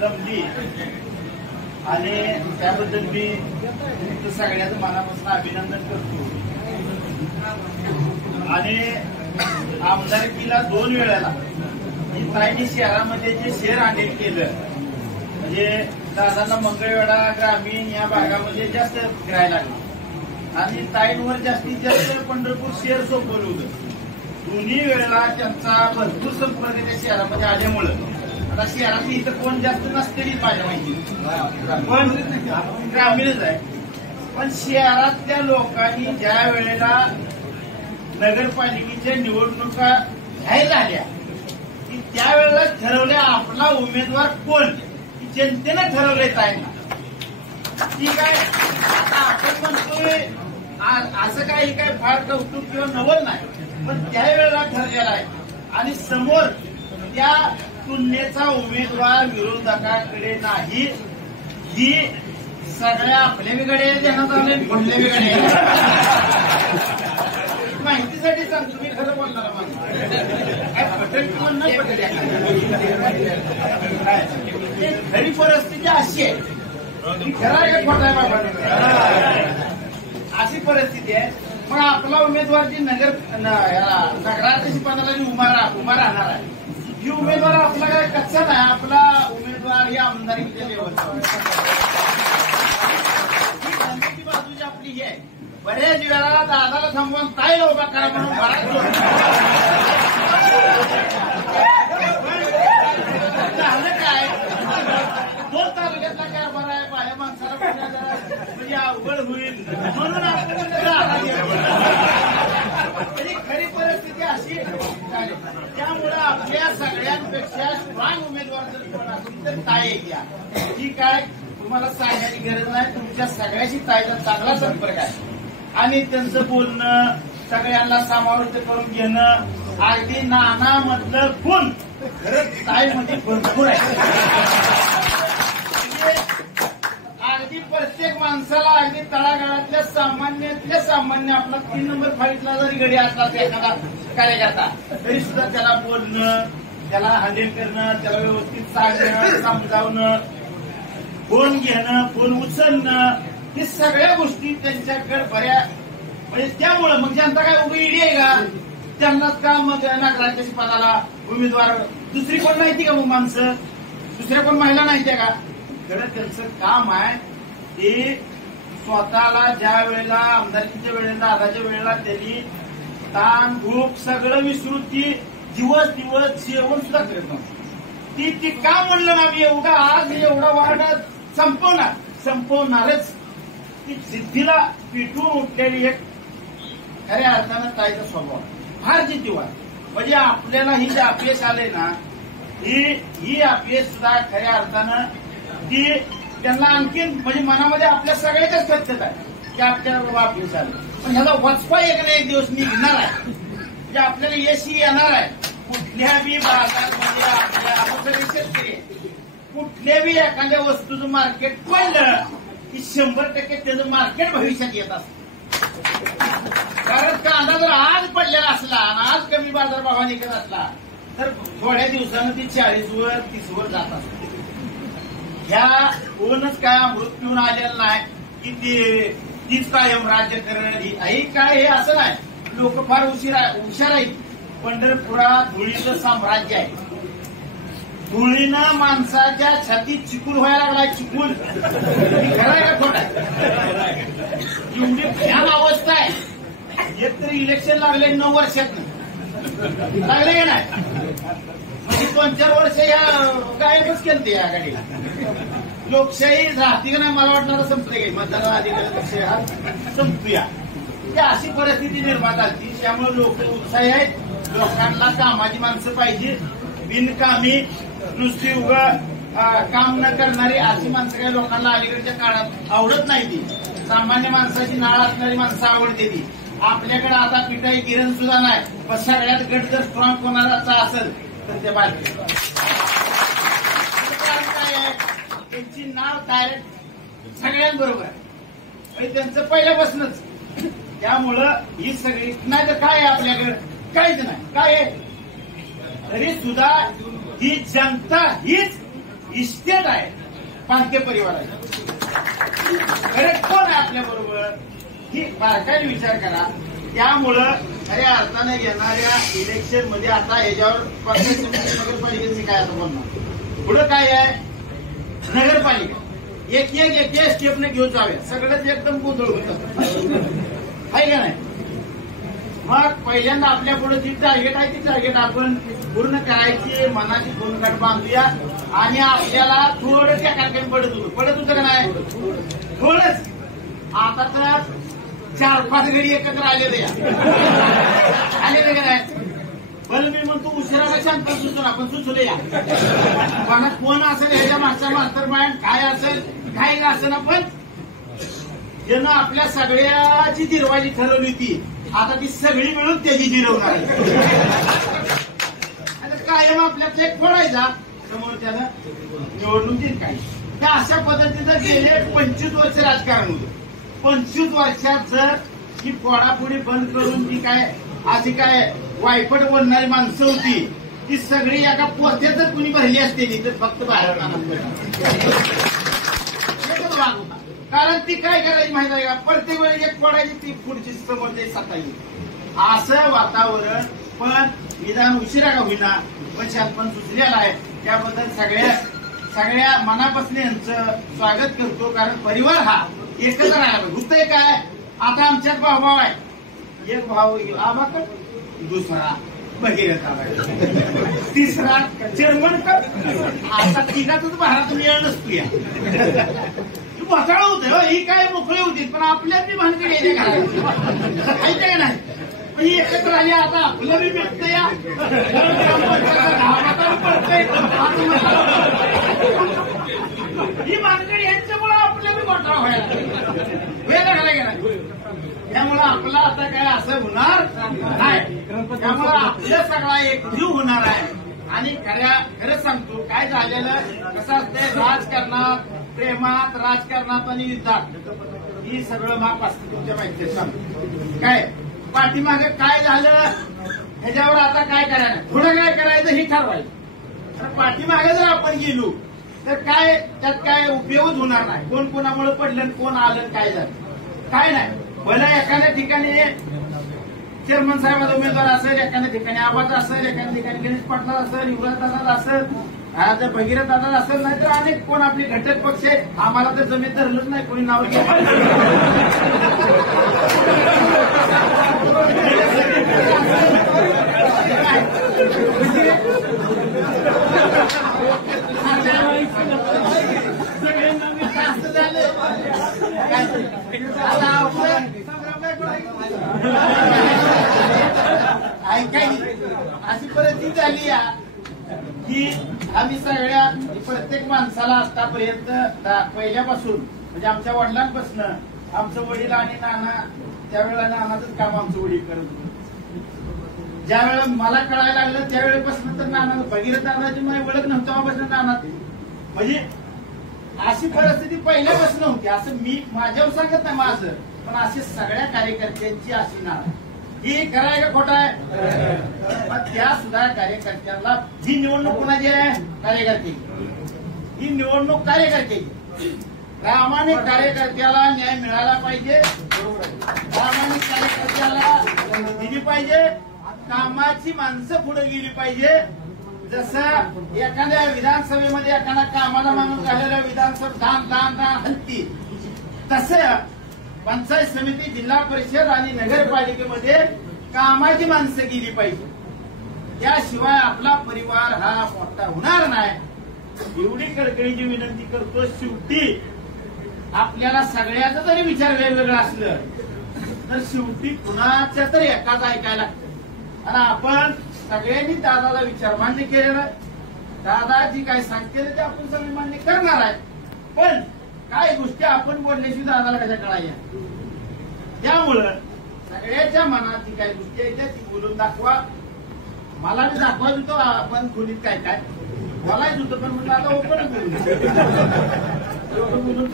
जमली आणि त्याबद्दल मी तुमचं सगळ्याचं मनापासून अभिनंदन करतो. आणि आमदारकीला 2 वेळेला ताईंनी शहरामध्ये जे शेअर आणेल केलं म्हणजे दादांना मंगळवेढा ग्रामीण या भागामध्ये जास्त फिरायला लागला आणि ताईंवर जास्तीत जास्त पंढरपूर शहर सोपवलं होतं. दोन्ही वेळेला त्यांचा भरपूर संपर्क त्या शहरामध्ये आल्यामुळं आता शहरातली इथं कोण जास्त नसतेली माझ्या माहिती पण ग्रामीणच आहे. पण शहरातल्या लोकांनी ज्या वेळेला नगरपालिकेच्या निवडणुका घ्यायला आल्या की त्यावेळेला ठरवल्या आपला उमेदवार कोण जनतेनं ठरवलंय ताईंना. ठीक आहे. आता आपण म्हणतोय असं काही काय फार कौतुक किंवा नवल नाही पण त्यावेळेला ठरलेला आहे आणि समोर त्या तुलनेचा उमेदवार विरोधकाकडे नाही. ही सगळ्या आपल्या बिघडे देण्यात आले कुठल्या बिघडे माहितीसाठी सांगतो मी खरं बोलणार काय पटेल किंवा नाही पटेल खरी परिस्थिती अशी आहे की खरा एक खोटा आहे बाबा अशी परिस्थिती आहे. मग आपला उमेदवार जी नगराध्यक्ष पदाला उभा राहणार आहे ही उमेदवार आपला काय कच्चा नाही. आपला उमेदवार ही आमदारकीच्या लेवलचा ही बाजू जी आपली ही आहे. बऱ्याच वेळा दादाला थांबवून ताईला उभा करा म्हणून झालं काय 2 तालुक्यातला कारभार आहे बाह्य माणसाला म्हणजे अवघड होईल म्हणून आपण खरी परिस्थिती अशी झाली. त्यामुळे आपल्या सगळ्यांपेक्षा स्ट्रॉंग उमेदवार जर कोण असेल तर ताई घ्या. ठीक आहे. तुम्हाला सांगण्याची गरज नाही. तुमच्या सगळ्याशी ताईचा चांगला संपर्क आहे आणि त्यांचं बोलणं सगळ्यांना समाविष्ट करून घेणं अगदी नानामधलं गुण खरंच ताईमध्ये भरपूर आहे. अगदी प्रत्येक माणसाला अगदी तळागाळातल्या सामान्य आपला 3 नंबर फाईटला जरी गडी असला एखादा कार्यकर्ता तरी सुद्धा त्याला बोलणं त्याला हँडल करणं त्याला व्यवस्थित सांगणं समजावणं फोन घेणं फोन उचलणं हे सगळ्या गोष्टी त्यांच्याकडे बऱ्या म्हणजे त्यामुळं मग जनता काय उभी इडी आहे का त्यांनाच का मग नगराध्यक्ष पदाला उमेदवार दुसरी कोण माहिती का मग माणसं दुसऱ्या कोण महिला नाहीत्या का. खरं त्यांचं काम आहे ते स्वतःला ज्या वेळेला आमदारकीच्या वेळेला दादाच्या वेळेला त्यांनी ताण भूक सगळं विसरून ती दिवस जेवण सुद्धा करत नव्हती. ती का म्हणलं ना मी एवढा आज एवढा वाढ संपवणारच ती जिद्दीला पिटून उठलेली एक खऱ्या अर्थानं ताईचा स्वभाव फार जिद्दीवाद. म्हणजे आपल्याला ही जे अपयश आलंय ना ही अपयश सुद्धा खऱ्या अर्थानं ती त्यांना आणखीन म्हणजे मनामध्ये आपल्या सगळ्याच्याच खर्चत आहे की आपल्याला बाबा अपयश आलं पण ह्याला वचपा एक दिवस निघणार आहे म्हणजे आपल्याला यशही येणार आहे. कुठल्या बी बाजारमध्ये आपल्या शेतकरी कुठल्या बी एखाद्या वस्तूचं मार्केट पडलं की 100% त्याचं मार्केट भविष्यात येत असतं. कारण कांदा जर आज पडलेला असला आणि आज कमी बाजारभावाने निघत असला तर थोड्या दिवसानं ती 40वर 30वर जात असते. ह्या कोणच काय अमृत पिऊन आलेलं नाही की तीच कायम राज्य करेल काय हे असं नाही. लोक फार हुशार आहेत. पंढरपुरात धुळीचं साम्राज्य आहे. धुळीनं माणसाच्या छातीत चिकूल व्हायला लागलाय. चिकूल खरंय का खोटा एवढी भयान अवस्था आहे. एक तरी इलेक्शन लागले 9 वर्षात लागले का नाही म्हणजे 2-4 वर्ष या गायबच केलते या गाडीला. लोकशाही राहते का नाही मला वाटणार संपते काही मतदान अधिकार लोकशाही हा संपूया अशी परिस्थिती निर्माण झाली. त्यामुळे लोक उत्साही आहेत. लोकांना कामाची माणसं पाहिजे. बिनकामी नुसती काम न करणारी अशी माणसं काही लोकांना अलीकडच्या काळात आवडत नाही. ती सामान्य माणसाची नाळ असणारी माणसं आवडते. ती आपल्याकडे आता पिठाई किरण सुद्धा नाही पण सगळ्यात गट जर स्ट्रॉंग कोणाचा असेल तर ते बालकी त्यांची नाव डायरेक्ट सगळ्यांबरोबर आहे त्यांचं पहिल्यापासूनच. त्यामुळं ही सगळी नाही तर काय आहे आपल्याकडे काहीच नाही. काय आहे तरी सुद्धा ही जनता हीच इस्टेट आहे, पालके परिवार आहे. खरे कोण आहे आपल्या बरोबर ही बारकाईने विचार करा. त्यामुळं खऱ्या अर्थाने येणाऱ्या इलेक्शन मध्ये आता ह्याच्यावर पंचायत समिती नगरपालिकेचे काय आता बोलणार. पुढं काय आहे, नगरपालिका एक स्टेपने घेऊन जाऊया. सगळंच एकदम गोंधळ होतं आहे का नाही. मग पहिल्यांदा आपल्या पुढे जी टार्गेट आहे ती टार्गेट आपण पूर्ण करायची मनाची गोंधळ बांधूया. आणि आपल्याला थोडं त्या कारखान्यात पडत होतं का नाही, थोडंच. आता तर 4-5 घडी एकत्र आलेले आलेले का नाही. बरं मी म्हणतो उशिराला शांत सुचून आपण सुचले या मनात कोण असेल ह्याच्या मागचा मास्टर माइंड काय असेल काय का असेल ना. पण ज्यानं आपल्या सगळ्याची जिरवायची ठरवली होती आता ती सगळी मिळून त्याची जिरवणार आहे. आता कायम आपल्यात एक फोडायचा समोर त्यानं निवडणुकीत काही त्या अशा पद्धतीनं गेले 25 वर्ष राजकारण होतं. 25 वर्षात जर ही फोडाफोडी बंद करून ती काय अशी काय वायपट बोलणारी माणसं होती ती सगळी एका पोत्यातच कुणी भरली असते तर फक्त बाहेर कारण ती काय करायची माहिती आहे का, प्रत्येक वेळी एक फोडायची ती पुढची समोर ते सत्ता येईल असं वातावरण. पण निदान उशिरा का होईना पण शांतपण सुचलेला आहे. त्याबद्दल सगळ्या मनापासून यांचं स्वागत करतो. कारण परिवार हा एकच राहायला होतंय काय. आता आमच्यात भाऊ आहे, एक भाऊ आबाकर, दुसरा भगीरथ आबा, तिसरा चेअरमनकर. आता तिघातच भारत मिळत नसतो या घोटाळा होतोय. ही काय मोकळी होती पण आपल्यात बी भानगड येते का नाही. पण ही एकत्र आली आता आपलं बी भेटत या ही भानगड यांच्यामुळे आपल्या बी घोटाळा व्हायला घाला गेला. त्यामुळं आपला आता काय असं होणार नाही. त्यामुळं आपलं सगळा एकजीव होणार आहे. आणि खरंच सांगतो काय झालेलं कसं असतंय राजकारणात, प्रेमात, राजकारणात आणि युद्धात ही सगळं माप असतं. तुमच्या माहिती सांगतो काय पाठीमागे काय झालं ह्याच्यावर आता काय करायचं, पुढे काय करायचं हे ठरवायचं. पाठीमागे जर आपण गेलो तर काय त्यात काय उपयोग होणार नाही. कोण कोणामुळे पडलं, कोण आलं, काय झालं काय नाही. भलं एखाद्या ठिकाणी चेअरमन साहेबाचा उमेदवार असेल, एखाद्या ठिकाणी आबाचा असेल, एखाद्या ठिकाणी गणेश पाटला असेल, युवराज दादा असेल, आता भगीरथ दादा असेल, नाही तर अनेक कोण आपले घटक पक्ष आहेत. आम्हाला तर जमीन धरलंच नाही कोणी नाव अशी परिस्थिती झाली की आम्ही सगळ्या प्रत्येक माणसाला आतापर्यंत पहिल्यापासून म्हणजे आमच्या वडिलांपासून आमचं वडील आणि नाना त्यावेळेला नानाचंच काम आमचं वडील करत होतं. ज्या वेळेला मला कळायला लागलं त्यावेळेपासून तर नाना भगीरथ दादाची माझी ओळख नव्हती तेव्हापासून नाना म्हणजे अशी परिस्थिती पहिल्यापासून होती. असं मी माझ्यावर सांगत नाही माझं पण अशी सगळ्या कार्यकर्त्यांची अशी नाळ ही खरं का खोटा आहे. त्या सुद्धा कार्यकर्त्याला ही निवडणूक कोणाची आहे, कार्यकर्ते. ही निवडणूक कार्यकर्त्याची. प्रामाणिक कार्यकर्त्याला न्याय मिळाला पाहिजे, प्रामाणिक कार्यकर्त्याला दिली पाहिजे, कामाची माणसं पुढे गेली पाहिजे. जसं एखाद्या विधानसभेमध्ये एखादा कामाला माणूस झालेला विधानसभा दान हलती तसं पंचायत समिती, जिल्हा परिषद आणि नगरपालिकेमध्ये कामाची माणसं गेली पाहिजे. त्याशिवाय आपला परिवार हा मोठा होणार नाही. एवढी कळकळीची विनंती करतो. शेवटी आपल्याला सगळ्याचा जरी विचार वेगवेगळा असलं तर शेवटी कुणाच्या तरी एकाच ऐकायला लागतं. आणि आपण सगळ्यांनी दादाला विचार मान्य केलेला आहे. दादा जी काय सांगते ते आपण सगळे मान्य करणार आहे. पण काय गोष्टी आपण बोलण्याशी दादाला कशा कळायच्या. त्यामुळं सगळ्याच्या मनात जी काही गोष्टी आहेत ती बोलून दाखवा. मला मी दाखवायच होतो आपण खोलीत काय काय बोलायचं होतं पण म्हटलं आता ओपन बोलून